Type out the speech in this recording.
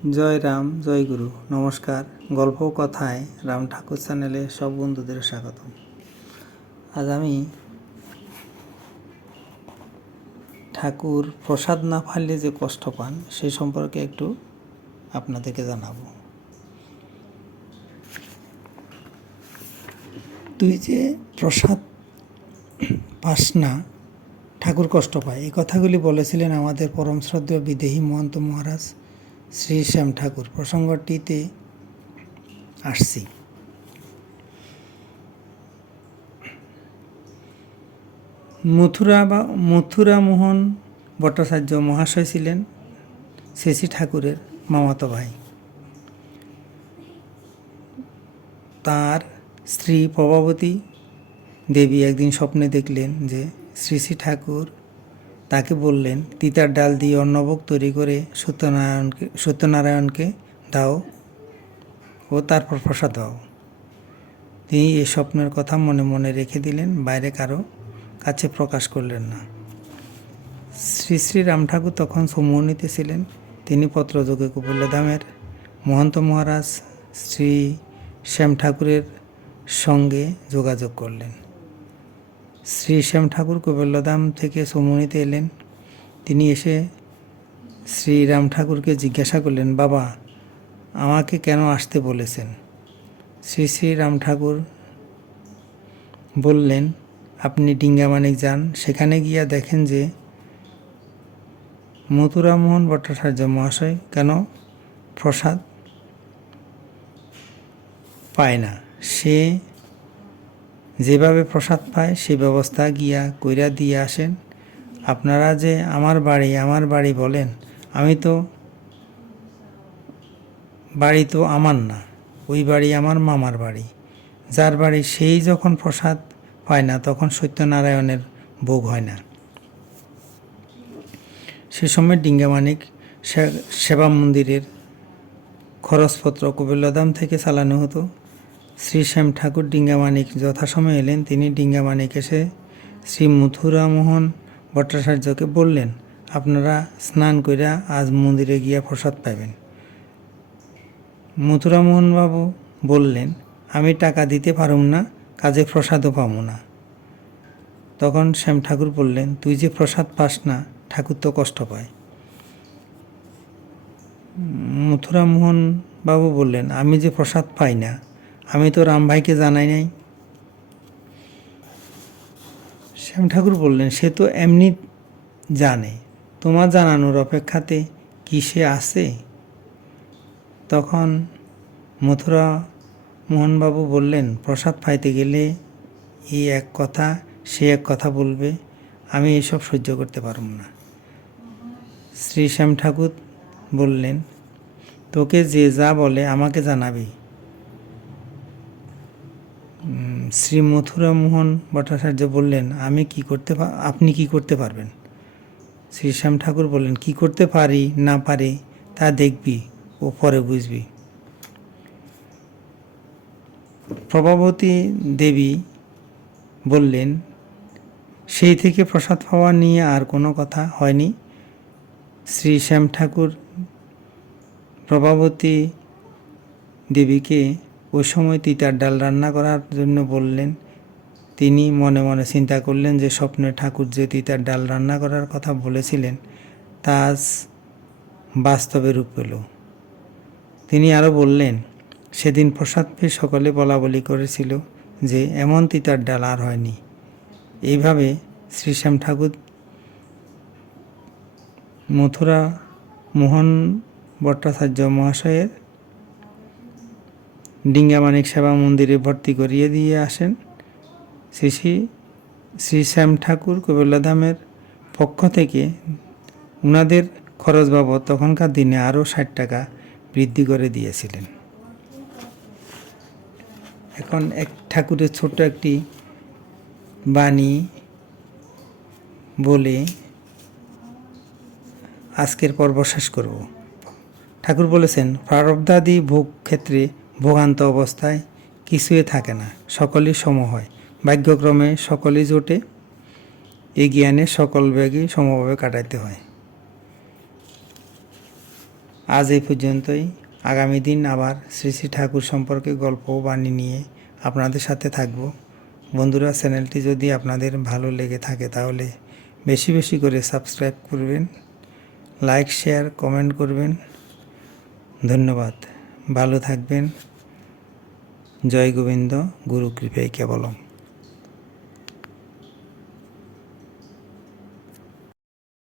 জয় রাম, জয় গুরু। নমস্কার। গল্প কথায় রাম ঠাকুর চ্যানেলে সব বন্ধুদের স্বাগতম। আজ আমি ঠাকুর প্রসাদ না পাইলে যে কষ্ট পান সেই সম্পর্কে একটু আপনাদেরকে জানাবো। তুই যে প্রসাদ পাস না, ঠাকুর কষ্ট পায়, এই কথাগুলি বলেছিলেন আমাদের পরম শ্রদ্ধেয় বিদেহী মহন্ত মহারাজ শ্রী শ্যাম ঠাকুর। প্রসঙ্গটিতে আসছি। মথুরামোহন ভট্টাচার্য মহাশয় ছিলেন শ্রী ঠাকুরের মামাতো ভাই। তার স্ত্রী প্রভাবতী দেবী একদিন স্বপ্নে দেখলেন যে শ্রী ঠাকুর তাকে বললেন, তিতার ডাল দিয়ে অন্নভোগ তৈরি করে সত্যনারায়ণকে দাও ও তারপর প্রসাদ দাও। তিনি এই স্বপ্নের কথা মনে মনে রেখে দিলেন, বাইরে কারো কাছে প্রকাশ করলেন না। শ্রী শ্রী রাম ঠাকুর তখন সমুন্নীতে ছিলেন। তিনি পত্রযোগে কপিলধামের মহন্ত মহারাজ শ্রী শ্যাম ঠাকুরের সঙ্গে যোগাযোগ করলেন। শ্রী শ্যাম ঠাকুর কপিলধাম থেকে সমুন্নীতে এলেন। তিনি এসে শ্রী রাম ঠাকুরকে জিজ্ঞাসা করলেন, বাবা, আমাকে কেন আসতে বলেছেন? শ্রী শ্রী রাম ঠাকুর বললেন, আপনি ডিঙ্গামানিক যান, সেখানে গিয়া দেখেন যে মথুরামোহন ভট্টাচার্য মহাশয় কেন প্রসাদ পায় না। সে যেভাবে প্রসাদ পায় সে ব্যবস্থা গিয়া কইরা দিয়ে আসেন। আপনারা যে আমার বাড়ি বলেন, বাড়ি তো আমার না, ওই বাড়ি আমার মামার বাড়ি। যার বাড়ি সেই যখন প্রসাদ পায় না তখন সত্যনারায়ণের ভোগ হয় না। সে সময় ডিঙ্গামানিক সেবা মন্দিরের খরচপত্র কপিলধাম থেকে চালানো হতো। শ্রী শ্যাম ঠাকুর ডিঙ্গামানিক যথাসময়ে এলেন। তিনি ডিঙ্গামানিক এসে শ্রী মথুরামোহন ভট্টাচার্যকে বললেন, আপনারা স্নান কইরা আজ মন্দিরে গিয়া প্রসাদ পাইবেন। মথুরামোহনবাবু বললেন, আমি টাকা দিতে পারুম না, কাজে প্রসাদও পাব না। তখন শ্যাম ঠাকুর বললেন, তুই যে প্রসাদ পাস না, ঠাকুর তো কষ্ট পায়। মথুরামোহন বাবু বললেন, আমি যে প্রসাদ পাই না, আমি তো রাম ভাইকে জানাই নাই। শ্যাম ঠাকুর বললেন, সে তো এমনি জানে, তোমার জানানোর অপেক্ষাতে কি সে আছে? তখন মথুরামোহনবাবু বললেন, প্রসাদ পাইতে গেলে এই এক কথা সে এক কথা বলবে, আমি এসব সহ্য করতে পারব না। শ্রী শ্যাম ঠাকুর বললেন, তোকে যে যা বলে আমাকে জানাবি। শ্রী মথুরামোহন ভট্টাচার্য বললেন, আপনি কি করতে পারবেন? শ্রী শ্যাম ঠাকুর বললেন, কি করতে পারি না পারি তা দেখবি ও পরে বুঝবি। প্রভাবতী দেবী বললেন, সেই থেকে প্রসাদ পাওয়া নিয়ে আর কোনো কথা হয়নি। শ্রী শ্যাম ঠাকুর প্রভাবতী দেবীকে ওই সময় তিতার ডাল রান্না করার জন্য বললেন। তিনি মনে মনে চিন্তা করলেন যে স্বপ্নে ঠাকুর যে তিতার ডাল রান্না করার কথা বলেছিলেন তা আজ বাস্তবে রূপ পেল। তিনি আরও বললেন, সেদিন প্রসাদ পেয়ে সকলে বলাবলি করেছিল যে এমন তিতার ডাল আর হয়নি। এইভাবে শ্রী শ্যাম ঠাকুর মথুরামোহন ভট্টাচার্য মহাশয়ের ডিঙ্গামানিক সেবা মন্দিরে ভর্তি করিয়ে দিয়ে আসেন। শ্রী শ্যাম ঠাকুর কপিলধামের পক্ষ থেকে উনাদের খরচ বাবদ তখনকার দিনে আরও 60 টাকা বৃদ্ধি করে দিয়েছিলেন। এখন এক ঠাকুরের ছোট্ট একটি বাণী বলে আজকের পর্ব শেষ করব। ঠাকুর বলেছেন, প্রারব্ধাদি ভোগ ক্ষেত্রে ভোগান্ত অবস্থায় কিছুই থাকে না, সকলই সম হয়। ভাগ্যক্রমে সকলই জোটে, এই জ্ঞানে সকল ব্যাগই সমভাবে কাটাইতে হয়। আজ এই পর্যন্তই। আগামী দিন আবার শ্রী শ্রী ঠাকুর সম্পর্কে গল্প ও বাণী নিয়ে আপনাদের সাথে থাকব। বন্ধুরা, চ্যানেলটি যদি আপনাদের ভালো লেগে থাকে তাহলে বেশি বেশি করে সাবস্ক্রাইব করবেন, লাইক শেয়ার কমেন্ট করবেন। ধন্যবাদ। ভালো থাকবেন। জয় গোবিন্দ। গুরু কৃপায় কেবলম।